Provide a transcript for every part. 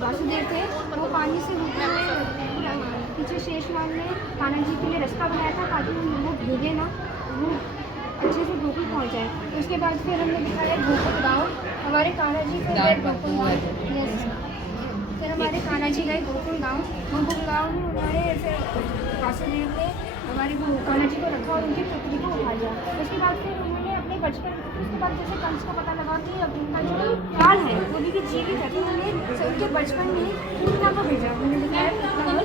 वासुदेव थे वो पानी से होते हुए पीछे शेषनाग ने कान्हा जी के लिए रास्ता बनाया था ताकि वो भीगे ना, वो अच्छे से गोकुल पहुँच जाए। उसके बाद फिर हमने दिखाया गोकुल गाँव, हमारे कान्हा जी को गए गोकुल गाँव। फिर हमारे कान्हा जी गए गोकुल गाँव में हमारे फिर वासुदेव ने हमारे वो कान्हा जी को रखा और उनकी पुत्री को उठा लिया। उसके बाद फिर उन्होंने अपने बचपन, उसके बाद जैसे कंस को पता लगा कि अब उनका जो काल है वो भी जीवित है, तो उन्होंने उनके बचपन में पूतना को भेजा। उन्होंने बताया उन्होंने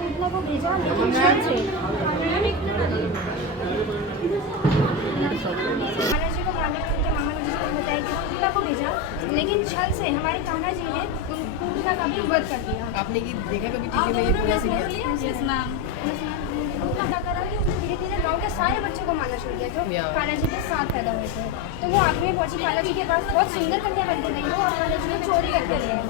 पूतना को भेजा, लेकिन छल से कान्हा जी को मारने में उनके मामा ने जिसको बताया कि पूतना को भेजा, लेकिन छल से हमारे कान्हा जी ने पूतना का भी वध कर दिया। आपने की देखा कभी टीवी में ये पूरा सीरियल? धीरे धीरे गाँव के सारे बच्चों को मारना शुरू किया जो कान्हा जी के साथ पैदा हुए थे। तो वो आखिर में पहुंची कान्हा जी के पास, बहुत सुंदर कन्या बनके गई वो, और कान्हा जी ने चोरी करके ले आई।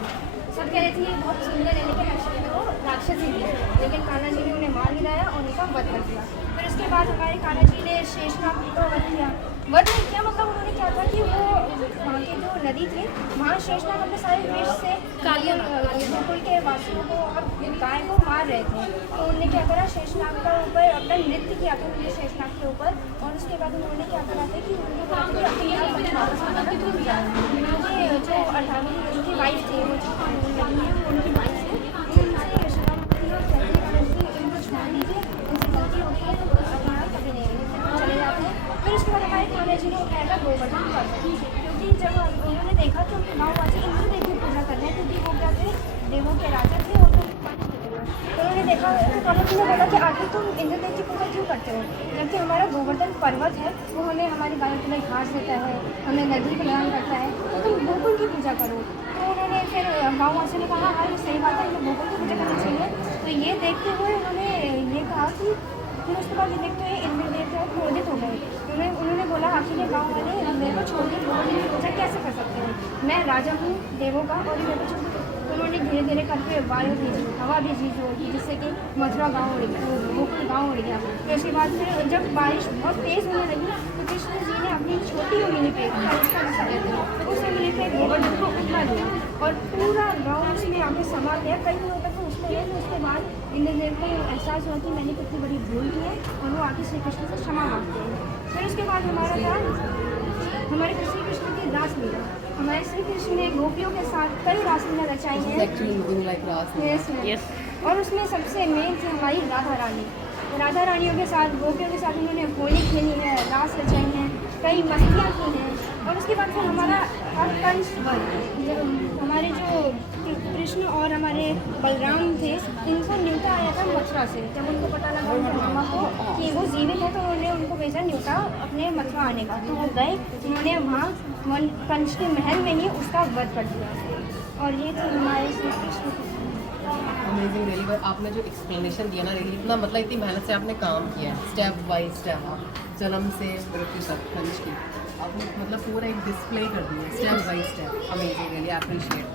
सब कह रहे थे ये बहुत सुंदर है, लेकिन एक्चुअली वो राक्षस ही थी। लेकिन कान्हा जी ने उन्हें मार गिराया और उनका वध कर दिया। फिर उसके बाद हमारे कान्हा जी ने शेषनाग को वध किया। वध नहीं किया मतलब उन्होंने क्या था कि वो वहाँ की जो नदी थी वहाँ शेषनाग अपने सारे वेश से गोकुल के वासियों को और गाय को मार रहे थे। तो उन्होंने क्या करा, शेषनाग का ऊपर अपना नृत्य किया था उन्होंने शेषनाग के ऊपर, और उसके बाद उन्होंने क्या करा था कि उनको कहा था कि अपनी वापस आना तो तुम जाओ। मुझे जो 18वीं उनकी वाइफ थी, वो जो लगी है उनकी वाइफ है, उनसे शराब पी और कहते हैं कि उनको छोड़ दीजिए, उनसे गलती होती है तो अपना कभी नहीं चले जाते हैं। फिर उसके बाद हमारे कान्हा जी ने उठाया था गोवर्धन पर्वत, क्योंकि जब उन्होंने देखा तो गाँववासी इंद्रदेव की पूजा कर रहे हैं, क्योंकि वो क्या थे, देवों के राजा थे और तो उन्होंने देखा तो कान्हा जी ने बोला कि आखिर तुम इंद्रदेव की पूजा क्यों करते हो, जबकि हमारा गोवर्धन पर्वत है वो हमें हमारी गायों के लिए घास देता है, हमें नदी प्रदान करता है, तो तुम गोकुल की पूजा करो। तो उन्होंने फिर गाँववासी ने कहा हाँ ये सही बात है, हमें गोकुल की पूजा करनी चाहिए। तो ये देखते हुए उन्होंने ये कहा कि फिर उसके बाद ये देखते हुए इंद्रदेव जो क्रोधित हो गए। उन्होंने बोला आखिर ये गाँव वाले मेरे को छोड़ के गोवर्धन की पूजा कैसे कर सकते हैं, मैं राजा हूँ देवों का और ये मेरे को छोड़। उन्होंने धीरे धीरे करके वायु भेजी, हवा भेजी जिससे कि मथुरा गाँव उड़ गया, गोकुल गाँव उड़ गया। फिर उसके बाद फिर जब बारिश बहुत तेज़ होने लगी तो कृष्ण जी ने अपनी छोटी उंगली पे, उस उंगली पे गोवर्धन को उठा दिया और पूरा गाँव उसमें आके समा गया। कई दिनों तक तो उसमें रहे। उसके बाद इंद्रदेव को एहसास हुआ कि मैंने कितनी बड़ी भूल की है और वो आके श्री कृष्ण से क्षमा मांगते हैं। फिर उसके बाद हमारा था हमारे श्री कृष्ण की रासलीला। हमारे श्री कृष्ण ने गोपियों के साथ कई रासलीला रचाई हैं। और उसमें सबसे मेन थी हमारी राधा रानी। राधा रानियों के साथ, गोपियों के साथ उन्होंने होली खेली है, रास रचाई हैं, कई मस्तियाँ की हैं। और उसके बाद फिर हमारा कंस वध, हमारे जो कृष्ण और हमारे बलराम थे इनको न्योता आया था मथुरा से। जब उनको पता लगा उनके मामा को कि वो जीवित है तो उन्होंने उनको भेजा न्योता अपने मथुरा आने का। तो वो गए, उन्होंने वहाँ कंस के महल में ही उसका वध कर दिया। और ये थी हमारे श्री कृष्ण की। Amazing really. बट आपने जो एक्सप्लेनेशन दिया ना, रियली इतना मतलब इतनी मेहनत से आपने काम किया है, स्टेप बाय स्टेप, जन्म से मृत्यु तक कंस की आपने मतलब पूरा एक डिस्प्ले कर दिया step by step. Amazing, really appreciate.